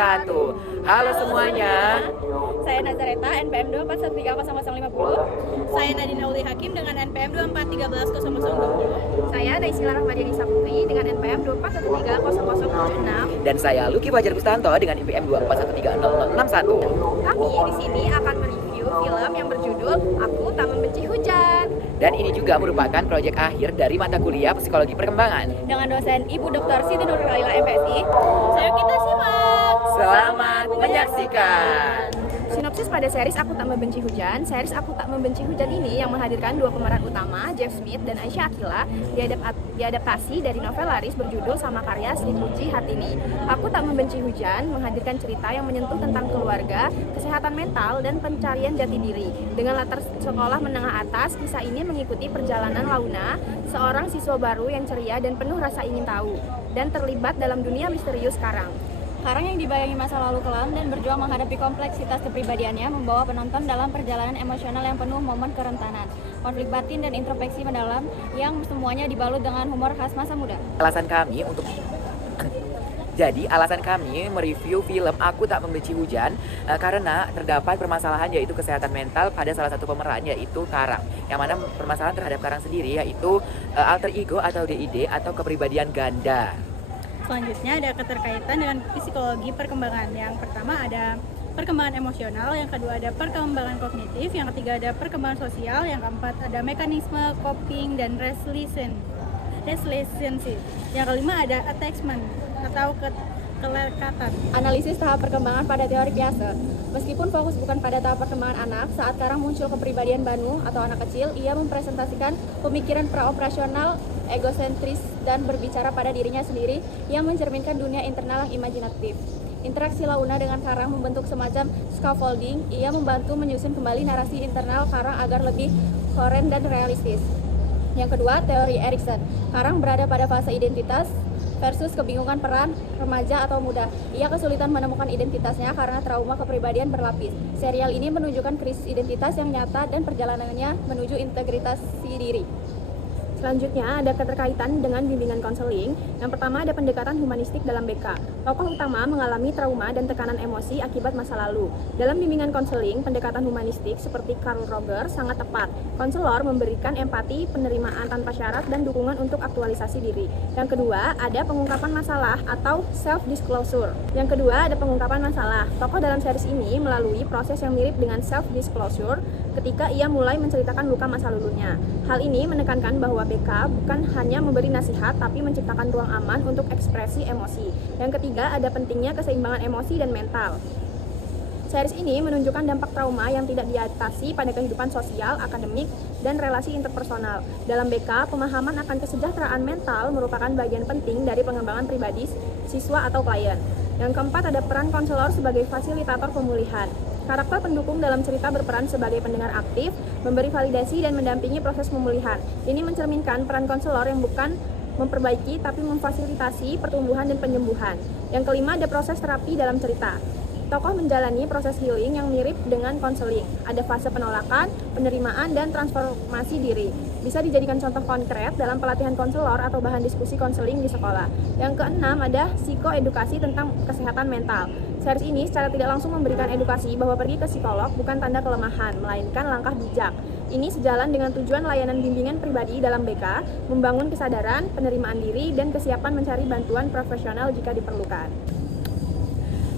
wabarakatuh. Halo semuanya. Saya Nazareta, NPM 241300050. Saya Nadine Auli Hakim dengan NPM 243110020. Saya Naisila Rahmadiani Saputri dengan NPM 241300076. Dan saya Lucky Fajar Gustanto dengan IPM 241300061. Kami di sini akan mereview film yang berjudul Aku Tak Membenci Hujan Dan ini juga merupakan proyek akhir dari mata kuliah Psikologi Perkembangan. dengan dosen Ibu Dr. Siti Nurhalilah MPSI. Ayo kita simak. Selamat menyaksikan. Sinopsis pada series Aku Tak Membenci Hujan. Series Aku Tak Membenci Hujan ini yang menghadirkan dua pemeran utama, Jeff Smith dan Aisyah Akila, diadaptasi dari novel laris berjudul sama karya Sri Puji Hartini. Aku Tak Membenci Hujan menghadirkan cerita yang menyentuh tentang keluarga, kesehatan mental, dan pencarian jati diri. Dengan latar sekolah menengah atas, kisah ini mengikuti perjalanan Launa, seorang siswa baru yang ceria dan penuh rasa ingin tahu, dan terlibat dalam dunia misterius Karang. Karang yang dibayangi masa lalu kelam dan berjuang menghadapi kompleksitas kepribadiannya membawa penonton dalam perjalanan emosional yang penuh momen kerentanan, konflik batin dan introspeksi mendalam yang semuanya dibalut dengan humor khas masa muda. Alasan kami mereview film Aku Tak Membenci Hujan karena terdapat permasalahan yaitu kesehatan mental pada salah satu pemeran yaitu Karang. Yang mana permasalahan terhadap Karang sendiri yaitu alter ego atau DID atau kepribadian ganda. Selanjutnya ada keterkaitan dengan psikologi perkembangan. Yang pertama ada perkembangan emosional, yang kedua ada perkembangan kognitif, yang ketiga ada perkembangan sosial, yang keempat ada mekanisme coping dan resiliency. Yang kelima ada attachment atau kelekatan. Analisis tahap perkembangan pada teori Piaget. Meskipun fokus bukan pada tahap perkembangan anak, saat Karang muncul kepribadian Banu atau anak kecil, ia mempresentasikan pemikiran praoperasional, egosentris, dan berbicara pada dirinya sendiri yang mencerminkan dunia internal yang imajinatif. Interaksi Launa dengan Karang membentuk semacam scaffolding. Ia membantu menyusun kembali narasi internal Karang agar lebih koren dan realistis. Yang kedua, teori Erikson. Karang berada pada fase identitas versus kebingungan peran remaja atau muda. Ia kesulitan menemukan identitasnya karena trauma kepribadian berlapis. Serial ini menunjukkan krisis identitas yang nyata dan perjalanannya menuju integritas diri. Selanjutnya ada keterkaitan dengan bimbingan konseling. Yang pertama ada pendekatan humanistik dalam BK. Tokoh utama mengalami trauma dan tekanan emosi akibat masa lalu. Dalam bimbingan konseling, pendekatan humanistik seperti Carl Rogers sangat tepat. Konselor memberikan empati, penerimaan tanpa syarat, dan dukungan untuk aktualisasi diri. Yang kedua ada pengungkapan masalah atau self-disclosure. Yang kedua ada pengungkapan masalah. Tokoh dalam series ini melalui proses yang mirip dengan self-disclosure ketika ia mulai menceritakan luka masa lalunya. Hal ini menekankan bahwa BK bukan hanya memberi nasihat, tapi menciptakan ruang aman untuk ekspresi emosi. Yang ketiga, ada pentingnya keseimbangan emosi dan mental. Series ini menunjukkan dampak trauma yang tidak diatasi pada kehidupan sosial, akademik, dan relasi interpersonal. Dalam BK, pemahaman akan kesejahteraan mental merupakan bagian penting dari pengembangan pribadi siswa atau klien. Yang keempat, ada peran konselor sebagai fasilitator pemulihan. Karakter pendukung dalam cerita berperan sebagai pendengar aktif, memberi validasi dan mendampingi proses pemulihan. Ini mencerminkan peran konselor yang bukan memperbaiki tapi memfasilitasi pertumbuhan dan penyembuhan. Yang kelima ada proses terapi dalam cerita. Tokoh menjalani proses healing yang mirip dengan konseling. Ada fase penolakan, penerimaan, dan transformasi diri. Bisa dijadikan contoh konkret dalam pelatihan konselor atau bahan diskusi konseling di sekolah. Yang keenam ada psikoedukasi tentang kesehatan mental. Series ini secara tidak langsung memberikan edukasi bahwa pergi ke psikolog bukan tanda kelemahan, melainkan langkah bijak. Ini sejalan dengan tujuan layanan bimbingan pribadi dalam BK, membangun kesadaran, penerimaan diri, dan kesiapan mencari bantuan profesional jika diperlukan.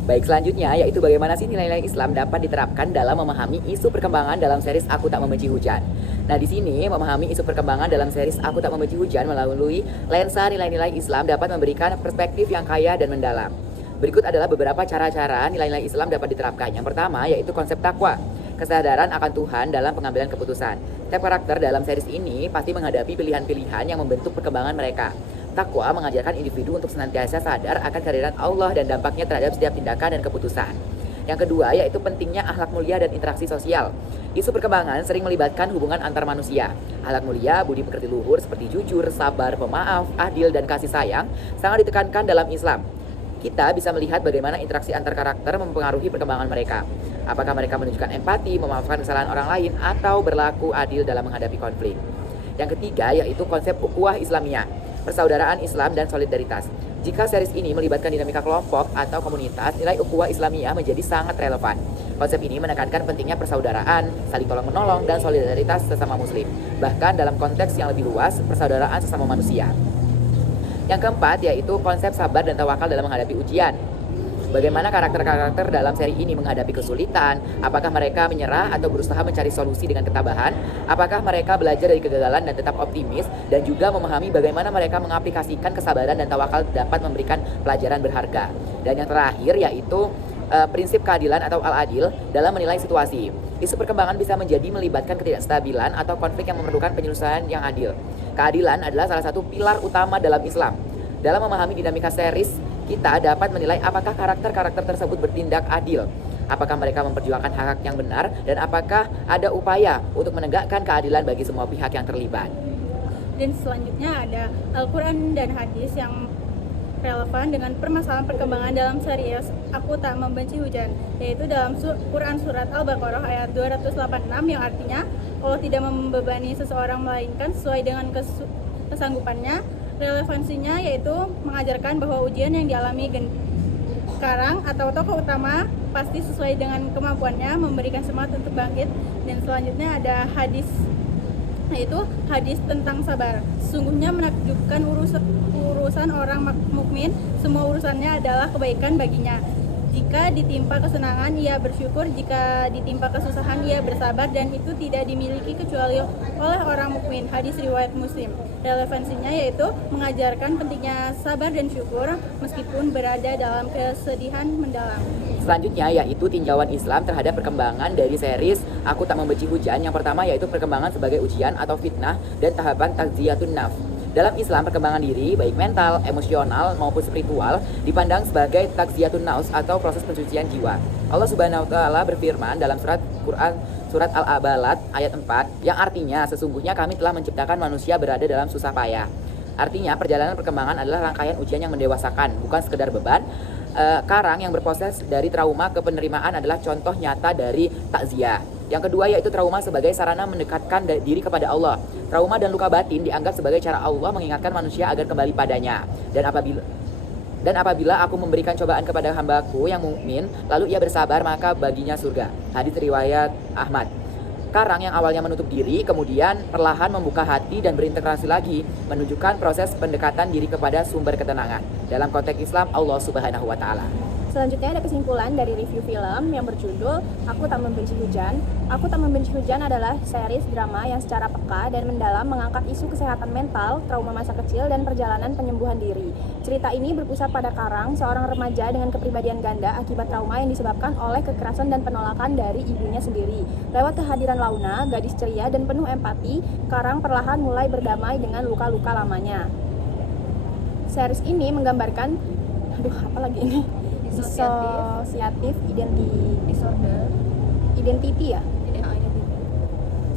Baik, selanjutnya yaitu bagaimana sih nilai-nilai Islam dapat diterapkan dalam memahami isu perkembangan dalam series Aku Tak Membenci Hujan. Nah, di sini memahami isu perkembangan dalam series Aku Tak Membenci Hujan melalui lensa nilai-nilai Islam dapat memberikan perspektif yang kaya dan mendalam. Berikut adalah beberapa cara-cara nilai-nilai Islam dapat diterapkan. Yang pertama yaitu konsep takwa, kesadaran akan Tuhan dalam pengambilan keputusan. Tiap karakter dalam series ini pasti menghadapi pilihan-pilihan yang membentuk perkembangan mereka. Takwa mengajarkan individu untuk senantiasa sadar akan kehadiran Allah dan dampaknya terhadap setiap tindakan dan keputusan. Yang kedua yaitu pentingnya akhlak mulia dan interaksi sosial. Isu perkembangan sering melibatkan hubungan antar manusia. Akhlak mulia, budi pekerti luhur seperti jujur, sabar, pemaaf, adil, dan kasih sayang sangat ditekankan dalam Islam. Kita bisa melihat bagaimana interaksi antar karakter mempengaruhi perkembangan mereka. Apakah mereka menunjukkan empati, memaafkan kesalahan orang lain, atau berlaku adil dalam menghadapi konflik. Yang ketiga yaitu konsep ukhuwah Islamiyah, persaudaraan Islam dan solidaritas. Jika series ini melibatkan dinamika kelompok atau komunitas, nilai ukhuwah Islamiyah menjadi sangat relevan. Konsep ini menekankan pentingnya persaudaraan, saling tolong-menolong, dan solidaritas sesama muslim. Bahkan dalam konteks yang lebih luas, persaudaraan sesama manusia. Yang keempat yaitu konsep sabar dan tawakal dalam menghadapi ujian. Bagaimana karakter-karakter dalam seri ini menghadapi kesulitan? Apakah mereka menyerah atau berusaha mencari solusi dengan ketabahan? Apakah mereka belajar dari kegagalan dan tetap optimis? Dan juga memahami bagaimana mereka mengaplikasikan kesabaran dan tawakal dapat memberikan pelajaran berharga. Dan yang terakhir yaitu prinsip keadilan atau al-adil dalam menilai situasi. Isu perkembangan bisa menjadi melibatkan ketidakstabilan atau konflik yang memerlukan penyelesaian yang adil. Keadilan adalah salah satu pilar utama dalam Islam. Dalam memahami dinamika series, kita dapat menilai apakah karakter-karakter tersebut bertindak adil, apakah mereka memperjuangkan hak-hak yang benar, dan apakah ada upaya untuk menegakkan keadilan bagi semua pihak yang terlibat. Dan selanjutnya ada Al-Quran dan hadis yang relevan dengan permasalahan perkembangan dalam series Aku Tak Membenci Hujan, yaitu dalam Quran Surat Al-Baqarah ayat 286 yang artinya Allah tidak membebani seseorang melainkan sesuai dengan kesanggupannya. Relevansinya yaitu mengajarkan bahwa ujian yang dialami Karang atau tokoh utama pasti sesuai dengan kemampuannya, memberikan semangat untuk bangkit. Dan selanjutnya ada hadis, yaitu hadis tentang sabar. Sesungguhnya menakjubkan urusan orang mukmin, semua urusannya adalah kebaikan baginya. Jika ditimpa kesenangan, ia bersyukur. Jika ditimpa kesusahan, ia bersabar. Dan itu tidak dimiliki kecuali oleh orang mukmin. Hadis riwayat Muslim. Relevansinya yaitu mengajarkan pentingnya sabar dan syukur meskipun berada dalam kesedihan mendalam. Selanjutnya yaitu tinjauan Islam terhadap perkembangan dari series Aku Tak Membenci Hujan. Yang pertama yaitu perkembangan sebagai ujian atau fitnah dan tahapan tazkiyatun nafs. Dalam Islam, perkembangan diri, baik mental, emosional, maupun spiritual, dipandang sebagai tazkiyatun nafs atau proses pensucian jiwa. Allah Subhanahu wa Ta'ala berfirman dalam surat Al-Balad ayat 4, yang artinya sesungguhnya kami telah menciptakan manusia berada dalam susah payah. Artinya, perjalanan perkembangan adalah rangkaian ujian yang mendewasakan, bukan sekedar beban. Karang yang berproses dari trauma ke penerimaan adalah contoh nyata dari takziah. Yang kedua yaitu trauma sebagai sarana mendekatkan diri kepada Allah. Trauma dan luka batin dianggap sebagai cara Allah mengingatkan manusia agar kembali padanya. Dan apabila aku memberikan cobaan kepada hambaku yang mukmin, lalu ia bersabar, maka baginya surga. Hadits riwayat Ahmad. Karang yang awalnya menutup diri, kemudian perlahan membuka hati dan berintegrasi lagi, menunjukkan proses pendekatan diri kepada sumber ketenangan. Dalam konteks Islam, Allah Subhanahu wa Ta'ala. Selanjutnya ada kesimpulan dari review film yang berjudul Aku Tak Membenci Hujan. Aku Tak Membenci Hujan adalah series drama yang secara peka dan mendalam mengangkat isu kesehatan mental, trauma masa kecil, dan perjalanan penyembuhan diri. Cerita ini berpusat pada Karang, seorang remaja dengan kepribadian ganda akibat trauma yang disebabkan oleh kekerasan dan penolakan dari ibunya sendiri. Lewat kehadiran Launa, gadis ceria dan penuh empati, Karang perlahan mulai berdamai dengan luka-luka lamanya. Series ini menggambarkan disosiatif identity ya.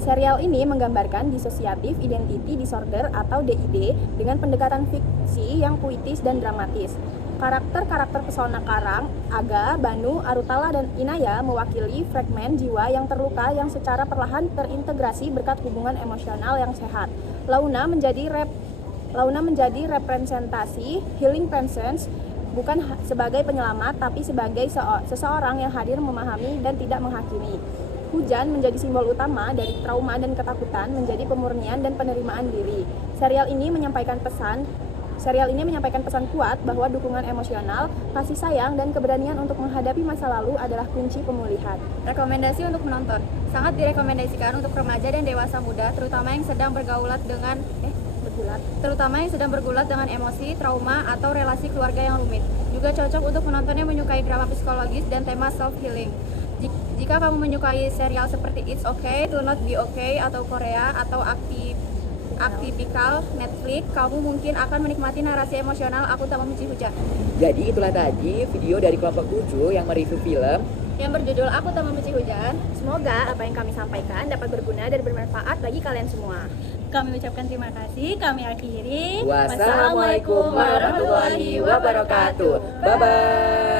Serial ini menggambarkan dissociative identity disorder atau DID dengan pendekatan fiksi yang puitis dan dramatis. Karakter-karakter pesona Karang, Aga, Banu, Arutala, dan Inaya mewakili fragmen jiwa yang terluka yang secara perlahan terintegrasi berkat hubungan emosional yang sehat. Launa menjadi representasi healing presence, bukan sebagai penyelamat, tapi sebagai seseorang yang hadir memahami dan tidak menghakimi. Hujan menjadi simbol utama dari trauma dan ketakutan menjadi pemurnian dan penerimaan diri. Serial ini menyampaikan pesan kuat bahwa dukungan emosional, kasih sayang, dan keberanian untuk menghadapi masa lalu adalah kunci pemulihan. Rekomendasi untuk menonton. Sangat direkomendasikan untuk remaja dan dewasa muda, terutama yang sedang bergulat dengan emosi, trauma, atau relasi keluarga yang rumit. Juga cocok untuk penonton yang menyukai drama psikologis dan tema self-healing. Jika kamu menyukai serial seperti It's Okay to Not Be Okay atau Korea atau atypical Netflix, kamu mungkin akan menikmati narasi emosional Aku Tak Membenci Hujan. Jadi itulah tadi video dari kelompok 7 yang mereview film yang berjudul Aku Tak Membenci Hujan. Semoga apa yang kami sampaikan dapat berguna dan bermanfaat bagi kalian semua. Kami ucapkan terima kasih, kami akhiri. Wassalamualaikum warahmatullahi wabarakatuh. Bye-bye.